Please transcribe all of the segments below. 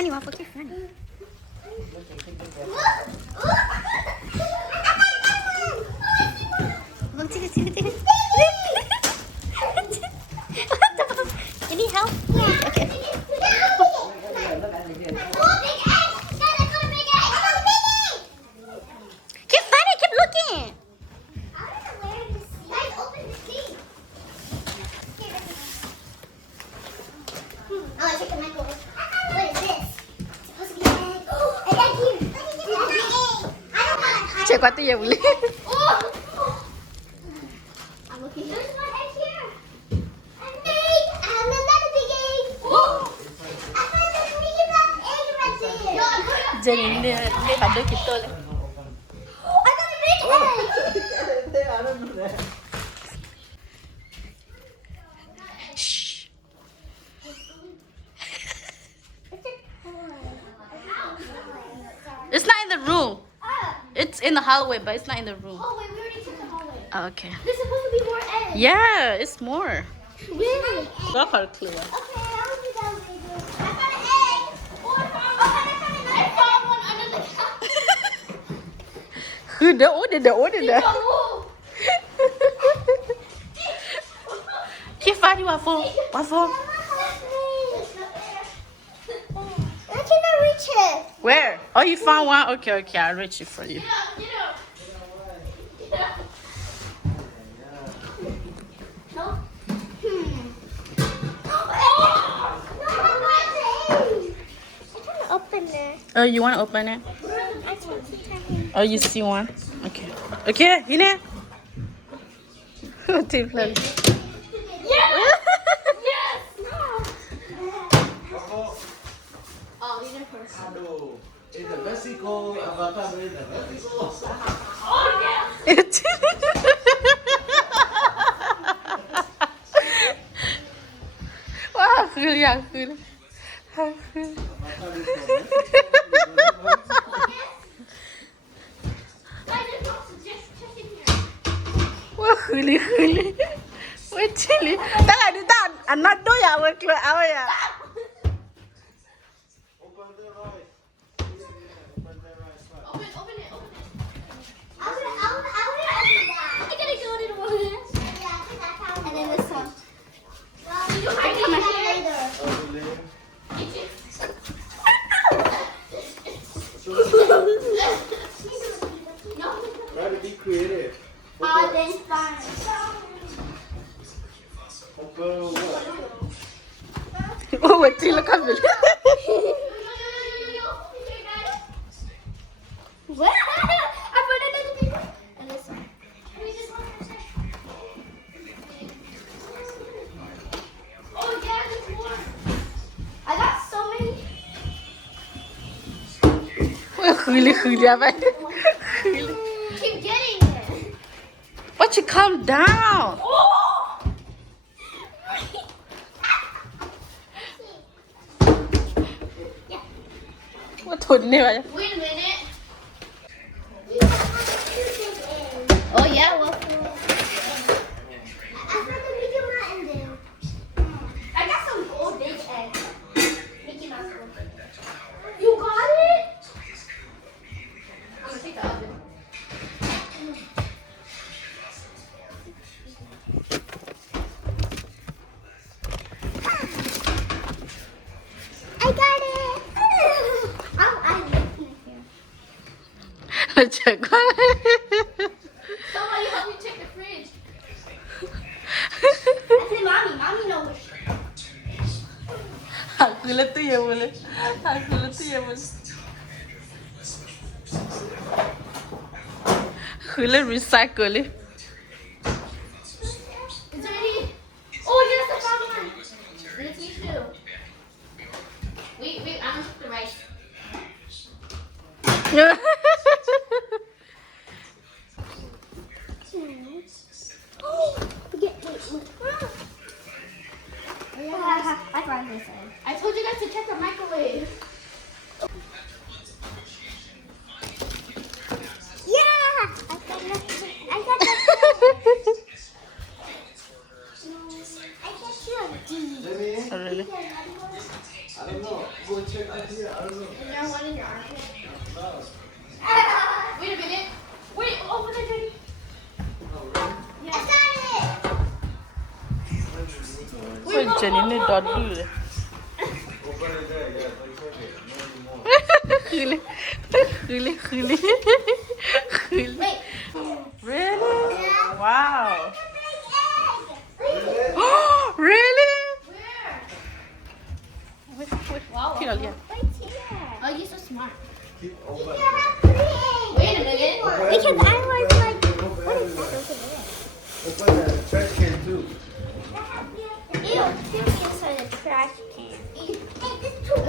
funny, waffle. Keep funny. Look, see. You need help? Yeah. Okay. Keep funny. Keep looking. Oh, I checked the microwave. What is this? It's supposed to be an egg. An egg here. An egg. I don't want to. Check what you have. I'm looking. There's one egg here. An egg. And another big egg. Oh. I found a big egg right there. Jenny, ni kado kita lah. I got a big egg. Shh. It's not in the room. It's in the hallway, but it's not in the room. Oh, wait, we already took the hallway. Oh, okay. There's supposed to be more eggs. Yeah, it's more. Really? Go for it, Cleo. Okay, I'll do that later. I found an egg. Oh, I found one under the couch. Who the order? Oh. Keep funny, waffle. Waffle. I cannot reach it. Where? Oh, you found one? Okay, I'll reach it for you. Get up. No? Oh, I'm trying to open it. Oh, you want to open it? I can't see. Oh, you see one? Okay. Okay, here. Team plan. Yes! Yes! Oh, you didn't first. Aduh, itu Mexico, abang itu Mexico. Oh, yes! Wah, Julia. Wah, Julia. Wait, Chili. Tangan di tangan. Anak tu ya, keluar awal ya. Open the rice. Open the rice. Open it. I want to open that. I gotta go to the one. And then this one. I come back later. Try to be creative. Then fine. Open what? Oh, wait, Chili, come here. What? I put it in the paper. And this one. Oh yeah, there's more. I got so many. Julia, man. Keep getting it. But you calm down. Oh! What told me? Wait a minute. Oh yeah, well. I got some old big eggs. Mickey Mouse. You got it? I'm gonna take the oven. I got it. Check. Somebody help me check the fridge. I said, mommy knows. Aku letu ya boleh. Hula recycle. Is there any? Oh yes, I found one. And it's me too. Wait, I'm gonna cook the rice. I found this egg. I told you guys to check the microwave. Yeah! I got the Jenny? Oh, really? I don't know. Go check out here. I don't know. Is there one in your armpit? No. Wait a minute. Wait, open the drink. Oh, really? I started Ôi Jenny này đọt đuôi rồi. Open it there. Yeah, it's okay. No anymore. Khili. Khili. Wait. Really? Wow. Really? Really? Where? Wow. Khi nào liền? Right here. Oh, you're so smart. Keep open. Wait a minute. Because I was like, what is that over there? Open the trash can too. Ew, put me inside the trash can. Hey, this is too.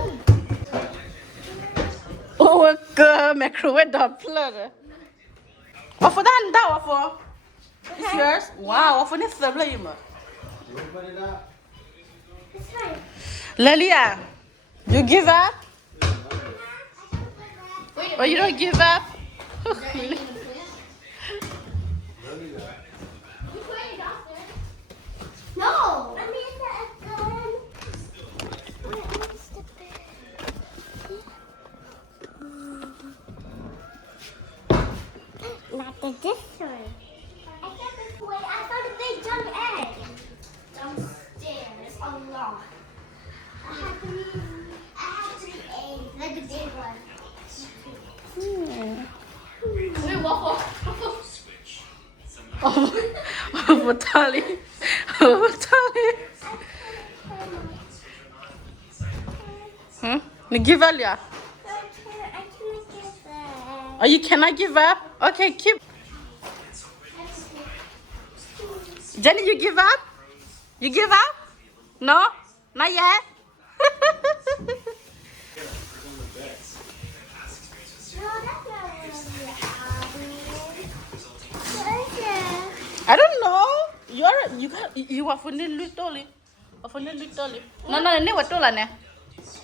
Ôi cơ microwave Doppler rồi. Waffle đan đau waffle. It's yours. Wow, waffle này sớm lên mà. You open it up. It's fine. Lelia, you give up? Wait Or you don't give up? Really? No. I mean, a gun. Where's the bed? Not this one. I got this way. I found a big jump egg. Downstairs, a lot. I have three eggs, like the big one. Wait, waffle. Waffle Tali. Hmm? You give up, yeah? I can't get that. Oh, you cannot give up? Okay, keep. Jenny, you give up? You give up? No? Not yet? No, that's not what I'm I don't know. You are for little. No, ne what tola ne?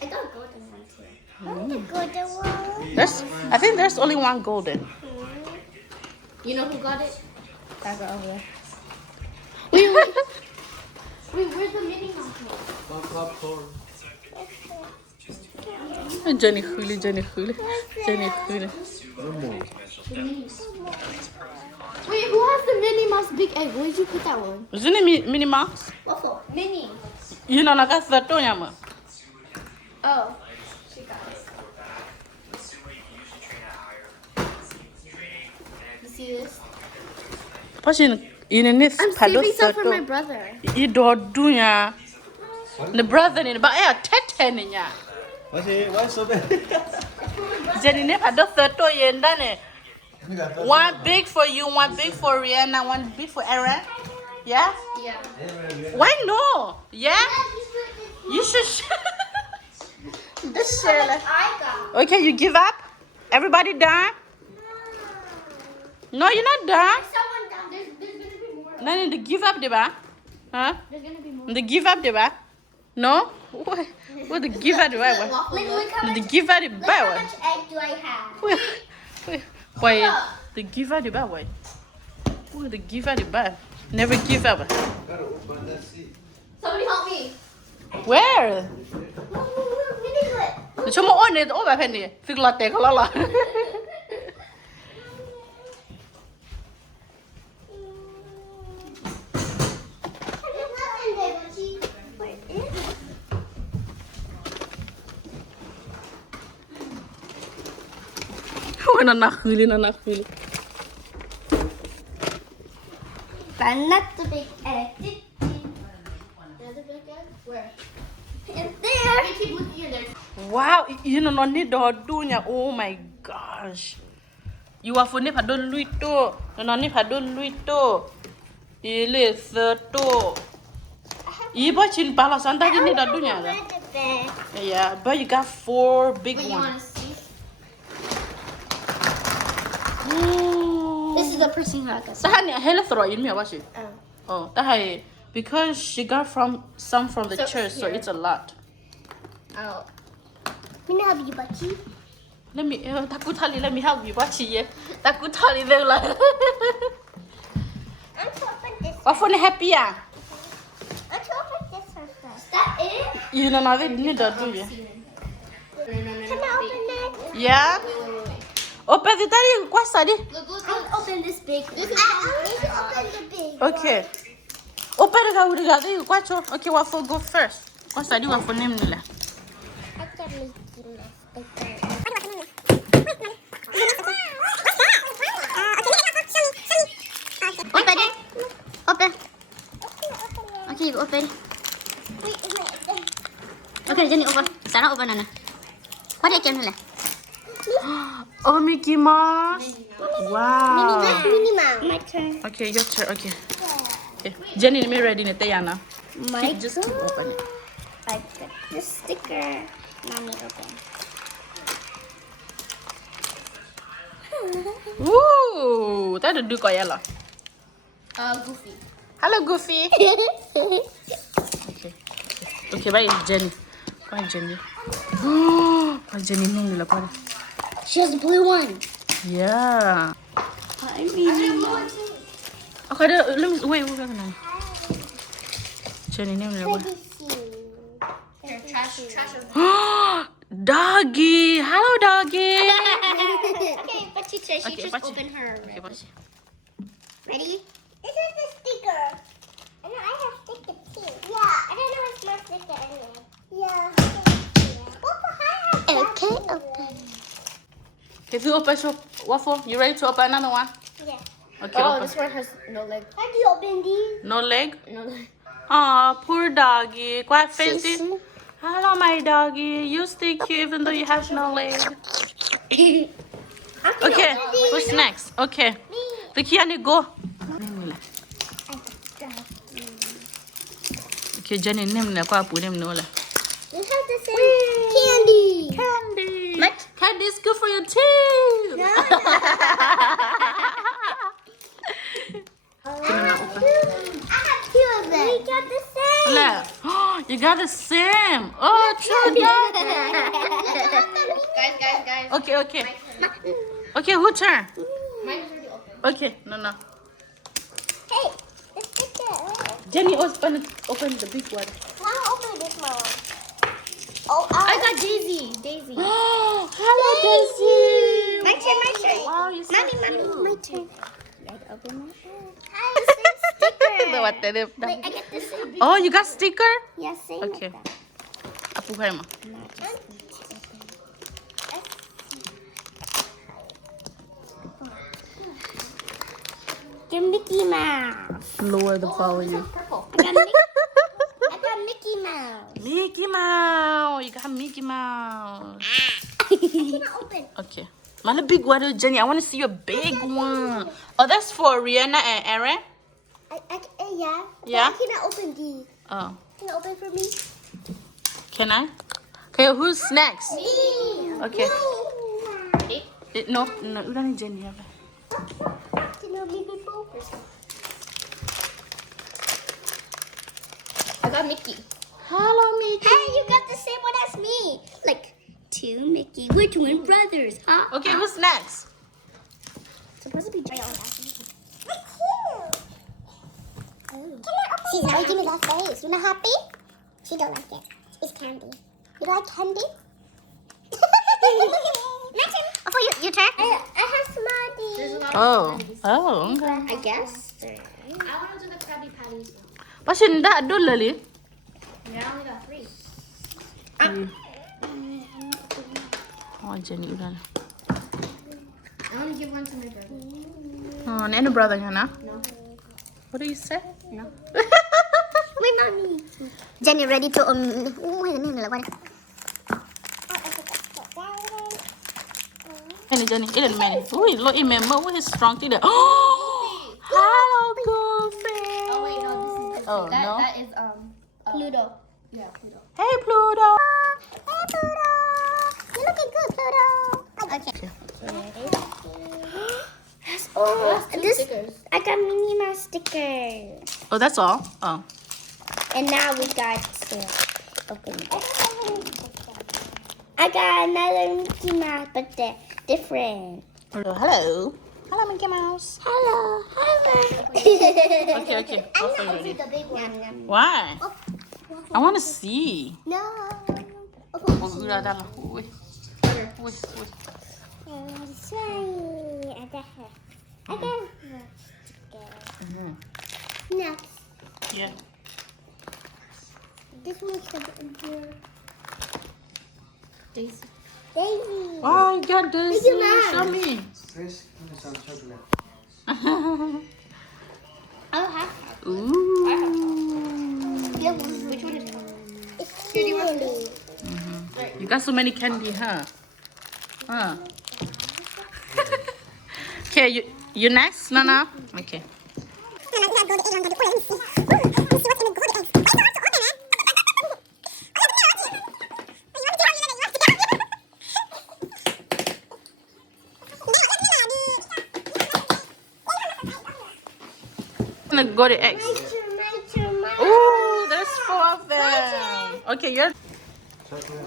I got a golden one too. I want the golden one. I think there's only one golden. You know who got it? That guy over there. Wait, where's the Minnie Mouse one? Popcorn. Jenny Huli. No more. Wait, who has the Minnie Mouse big egg? Where did you put that one? Isn't it Minnie Mouse? Waffle. Minnie. You know, naga sa to nyama. Oh, she got it. You see this? Passion ini I'm pado saving some sa for my to. brother. I do dunya. The brother ni ba eh tete ni nya. Why so bad? Jenny ne pado sa to yenda ne. One big for you, one big for Rihanna, one big for Aaron. Yeah? Yeah. Why no? Yeah? You should. This shit. I got. Okay, you give up? Everybody done? No, you're not done. Someone down. There's gonna be more. No, the give up, diba? Huh? There's gonna be more. The give up, diba? No? What the give up, diba? Look how The much. give up, Look how diba? much egg do I have? Why? The give up, diba? Why? What the give up, diba? Never give up. Gotta open that seat. Somebody help me. Where? We need it. Chúng ôn này ôn bài này, việc lọt tệ không lo. Ôi nó nặc khứ lên. But not the big egg. There's a big egg? Where? It's there. You keep looking in there. Wow, you know no need to do nya. Oh my gosh. You are for never don't lui to. No never don't lui to. Ile to. Iba chin pala santa ni da do nya. Yeah, but you got 4 big Wait, you ones. want to see? This is the person who got Sa hani hela throw in me washi. Oh. Oh, that because she got some from the So church, so here. it's a lot. Oh. Can I help you, Bucky? Let me help you. What she? Takutali there la. I'm to open this. What for happy ah? I'm to open this You know, I need to do it. Can I open it? Yeah. Open the tadi kuasa di. I'll open this big one. I need to open the big Okay. Open the kau dia tadi kuacho. Okay, waffle go first. Kuasa di waffle name ni lah. I can make it. Open it. Open. Okay, you open. Wait, is it? Okay, Jenny open. Sarah open Nana. What are you Oh, Mickey Mouse. Wow. Minnie Mouse. My turn. Okay, your turn. Okay. Okay. Jenny, me ready ni Tayana. My Just keep open it. I got the sticker. Mommy open. Woo! Tadi du kau ya lah. Goofy. Hello, Goofy. Okay. Okay, bye Jenny. Bye Jenny. Bye Jenny ni lah pada. She has the blue one. Yeah. Hi, Minnie Mouse. Okay, let me wait. Jenny ni lah pada. Here, trash. Doggy. Hello, doggy. Okay, but you just Okay, but you- open her. Okay, bye. Ready? This is the sticker. And I have sticker too. Yeah, I don't know what's my sticker in there. Yeah. Okay, open. If you open your waffle, you ready to open another one? Yeah. Okay, open. one has no leg. How do you open these? No leg? No leg. Aw, poor doggy. Quite fancy. Hello, my doggy. You stay cute even though you have no leg. Okay, who's next? Okay. Vikiani, go. Okay, Jenny, name na kwa pu name no la. You have the same candy. Candy. What? Candy is good for your teeth. No. I have two of them. We got the same. Left. You got the same. Oh, true. Guys. Okay. Okay, who turn? Mine is already open. Okay, no. Hey, the sticker. Jenny, open the big one. I'll open this one. Oh, I got Daisy. Hello, Daisy. My turn. Wow, you're so Mommy, cute. my turn. Let's open my turn. I have the same sticker. Wait, I get the same. Oh, you got sticker? Yes, same. Okay. Apu hai ma. Get Mickey Mouse. Lower the power you. Purple. I got Mickey Mouse. Mickey Mouse. You got Mickey Mouse. I cannot open. Okay. Mana big one, Jenny. I want to see your big one. Oh, that's for Rihanna and Aaron? Yeah. But Yeah? I cannot open these. Oh. Can you open for me? Can I? Okay, who's next? Me. Okay. No, udah nih Jenny apa? Can you leave it for? I got Mickey. Hello, Mickey. Hey, you got the same one as me. Like two Mickey. We're twin brothers, huh? Okay, who's next? Supposed to be dry on that. She's not making me that face. You're not happy? She don't like it. It's candy. You like candy? My turn. Oh, for your turn. I have Smarty. Oh, okay. I guess. I want to do the Krabby Patties. Pasal dah ada lali. Yeah, I only got 3. Oh, Jenny udah. I want to give one to my brother. Oh, ni ada brother kan? No. What do you say? No. My mommy. Jenny, ready to Ini Jenny, ini man. Ui, lo remember what is strong tidak? Oh, hello, Goofy. Oh wait, no, this is Oh, no. That is Pluto. yeah, Pluto. Hey, Pluto. Hey, Pluto. You're looking good, Pluto. Okay. Oh, this. Stickers. I got Minnie Mouse stickers. Oh, that's all. Oh. And now we got to open it. I got another Mickey Mouse, but they're different. Hello. Hello, Mickey Mouse. Hello. Hello. Okay. I'm Waffle not ready. opening the big one. Why? I want to see. No. Oh, udah dah lah. Wih. Wih. Shiny. I got her. Mhm. Next. Yeah. This one's the Daisy. Daisy. Oh, you got this. Mickey Mouse. Show me. Fresh some chocolate. I'll have Ooh. yeah, which one is it? It's candy. You got so many candy, huh? Huh. Okay, you next, Nana? Okay. I'm gonna go to X. Ooh, there's 4 of them. Okay, you're. Chocolate.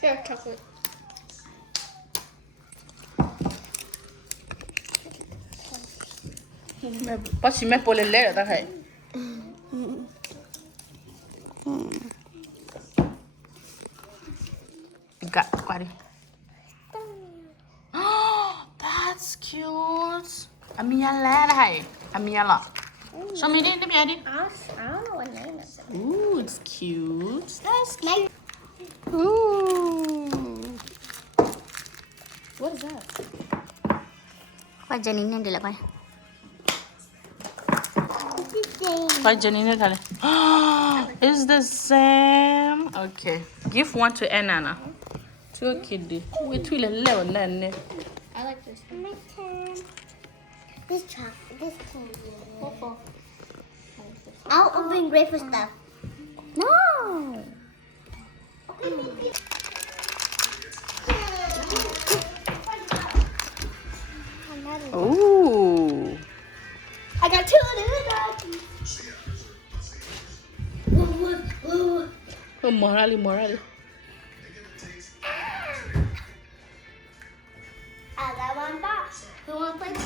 Here, chocolate. Bắt chị mẹ bố lên lẽ ta thấy. Got qua đi. That's cute. Amia lẽ đây. Amia lọ. Show me đi, đi mẹ đi. I don't know what name is it. Ooh, it's cute. That's nice. Ooh. What is that? Qua Janine đi lại qua. By Janine Kale. It's the same. Okay. Give one to Anna. To a kid. Wait till 11 then. I like this. My turn. This chocolate. This candy. I'll open grape for stuff. No. Ooh. I got 2 little doggies. Oh, morale. I got 1 box. Who wants to play the